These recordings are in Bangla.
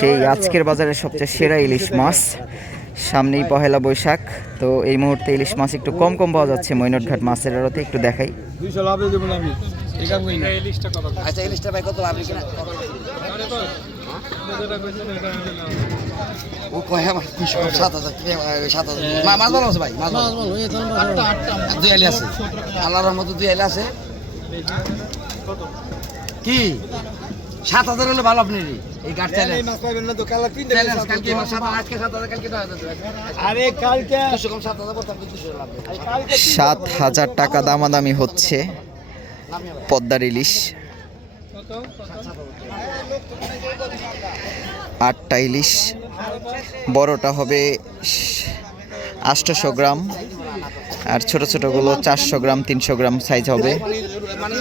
সেই আজকের বাজারের সবচেয়ে সেরা ইলিশ মাছ। সামনেই পহেলা বৈশাখ তো এই মুহূর্তে ইলিশ মাছ একটু কম কম পাওয়া যাচ্ছে মৈনটঘাট মাছের আড়তে একটু দেখাই। কি? সাত হাজার হলে ভালো আপনি এই গাড়ি মাছ পাবেন না তো কাল কালকে মাছ আজকে সাত হাজার কালকে আরে কালকে সাত হাজার কিছু সাত হাজার টাকা দামাদামি হচ্ছে পদ্মার ইলিশ আটটা ইলিশ। বড়টা হবে আটশোশো গ্রাম। আর ছোট ছোটোগুলো চারশো গ্রাম তিনশো গ্রাম সাইজ হবে। মানে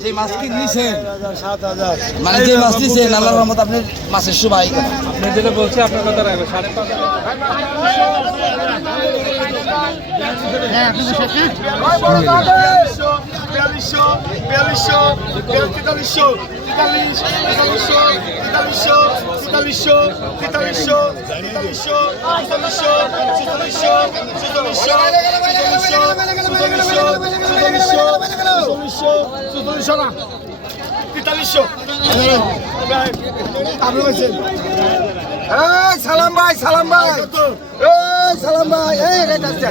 যে মাছ কি নিছেন? সাত হাজার মানে যে মাছ নিছেন আল্লাহর রহমত আপনি মাছের সুবাই আপনি যেটা বলছি আপনার কথা রাখবে সাড়ে পাঁচ তেতাল্লিশ তেতাল্লিশশো তেতাল্লিশশো তেতাল্লিশশো চুতাল্লিশশো চুতাল্লিশশো চুতাল্লিশশো চুতাল্লিশশো চুতাল্লিশশো চুতাল্লিশশো চুতাল্লিশশো চুতাল্লিশশো না। তেতাল্লিশশো। সালাম ভাই সালাম ভাই। সালাম ভাই। এই রে চাচা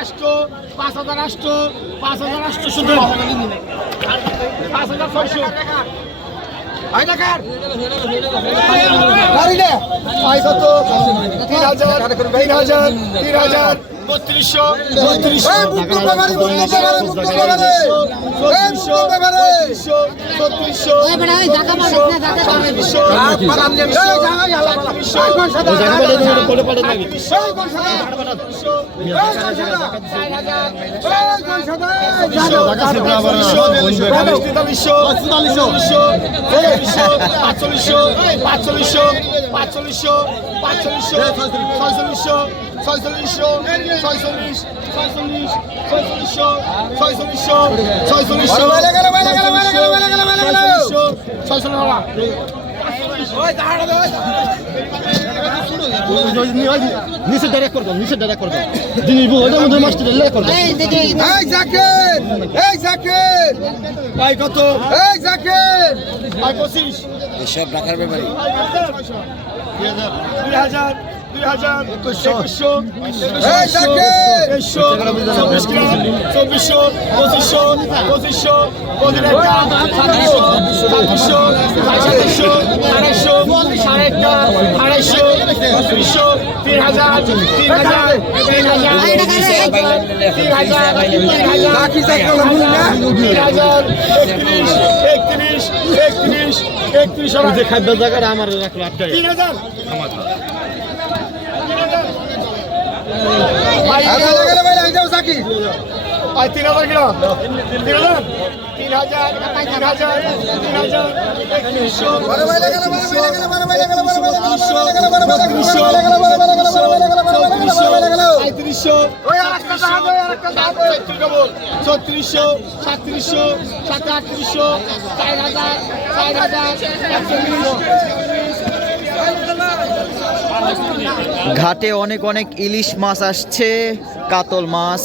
রাষ্ট্র পাঁচ হাজার রাষ্ট্র পাঁচ হাজার রাষ্ট্র শুধু পাঁচ হাজার ছয়শো। তিন হাজার তিন হাজার। বত্রিশশো বত্রিশশো বত্রিশশো ছত্রিশশো পাঁচচল্লিশশো পাঁচচল্লিশশো পাঁচচল্লিশশো পাঁচচল্লিশশো ছয়চল্লিশশো ছয়চল্লিশশো ছয়চল্লিশ ছয়চল্লিশ ছয়চল্লিশশো ছয়চল্লিশশো ছয়চল্লিশশো বাইরে গেল, বাইরে গেল, বাইরে গেল, বাইরে গেল, বাইরে গেল। ছয়চল্লিশ ছয়চল্লিশ নিচে ডাইরেক্ট করবেন নিচে ডাইরেক্ট করবেন যিনি ওইটার মধ্যে মাছটা ডাইরেক্ট করবেন এই জাকির এই জাকির ভাই কত এই জাকির ভাই পঁচিশ এসব রাখার ব্যাপারে দুই হাজার একুশশো। তেইশশো চব্বিশ গ্রাম চব্বিশশো পঁচিশশো পঁচিশশো পঁচিশ গ্রাম ছাব্বিশশো ছাব্বিশশো আড়াইশো আড়াইশো তিরিশশো তিন হাজার তিন হাজার তিন হাজার তিন হাজার তিন হাজার একত্রিশ একত্রিশ একত্রিশ একত্রিশ যে খাদ্য জায়গাটা আমার রাখল আটটা তিন হাজার আর তিন হাজার গ্রাম তিন হাজার তিন হাজার তিন হাজার তিন হাজার একত্রিশশো ঘাটে অনেক অনেক ইলিশ মাছ আসছে কাতল মাছ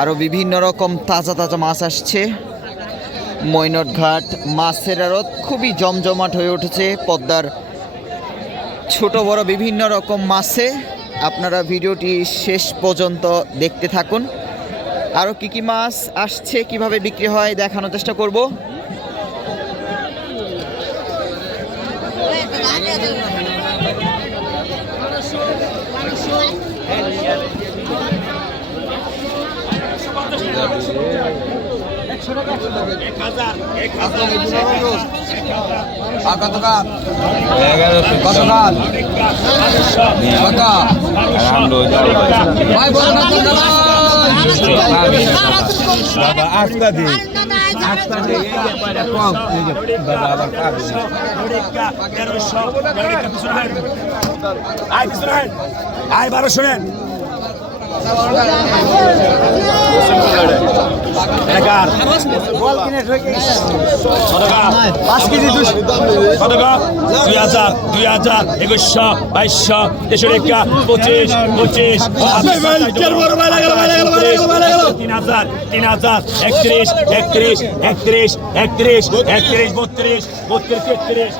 আরও বিভিন্ন রকম তাজা তাজা মাছ আসছে। মৈনট ঘাট মাছের আড়ত খুবই জমজমাট হয়ে উঠেছে পদ্মার ছোট বড় বিভিন্ন রকম মাছে। আপনারা ভিডিওটি শেষ পর্যন্ত দেখতে থাকুন। আরও কি কি মাছ আসছে, কীভাবে বিক্রি হয় দেখানোর চেষ্টা করব। আর গতকাল গতকাল বাবা আস্তা দি আয় বারো শোনেন দুই হাজার দুই হাজার একুশশো বাইশশো তেষট্টি পঁচিশ পঁচিশ তিন হাজার তিন হাজার একত্রিশ একত্রিশ একত্রিশ একত্রিশ একত্রিশ বত্রিশ বত্রিশ তেত্রিশ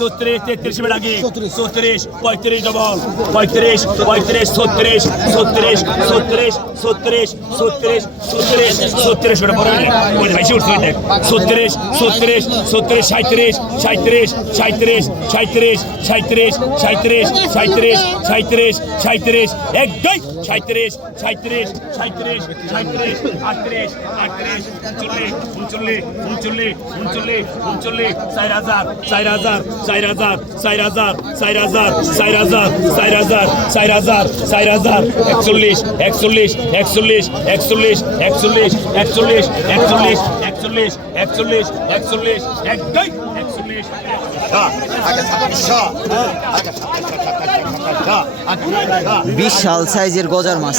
চৌত্রিশ তেত্রিশ বেড়াগি চৌত্রিশ পঁয়ত্রিশ ডবল পঁয়ত্রিশ পঁয়ত্রিশ ছত্রিশ ছত্রিশ ছত্রিশ ছত্রিশ ছত্রিশ ছত্রিশ ছত্রিশ ওটা বড় ওই বেশি উঠছে দেখ ছত্রিশ ছত্রিশ ছত্রিশ সাঁত্রিশ সাঁত্রিশ সাঁত্রিশ সাঁত্রিশ সাঁত্রিশ সাঁত্রিশ সাঁত্রিশ সাঁত্রিশ সাঁত্রিশ এক দুই সাঁত্রিশ সাঁত্রিশ সাঁত্রিশ সাঁত্রিশ আটত্রিশ আটত্রিশ উনচল্লিশ উনচল্লিশ উনচল্লিশ উনচল্লিশ চার হাজার চার হাজার চার হাজার চার হাজার চার হাজার চার হাজার চার হাজার চার হাজার চার হাজার একচল্লিশ একচল্লিশ একচল্লিশ একচল্লিশ একচল্লিশ একচল্লিশ একচল্লিশ একচল্লিশ একচল্লিশ একচল্লিশ বিশাল সাইজের গজার মাছ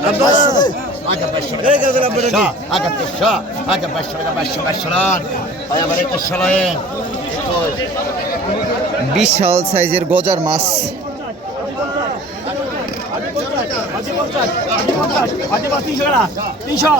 বিশাল সাইজের গজার মাছ। তিনশো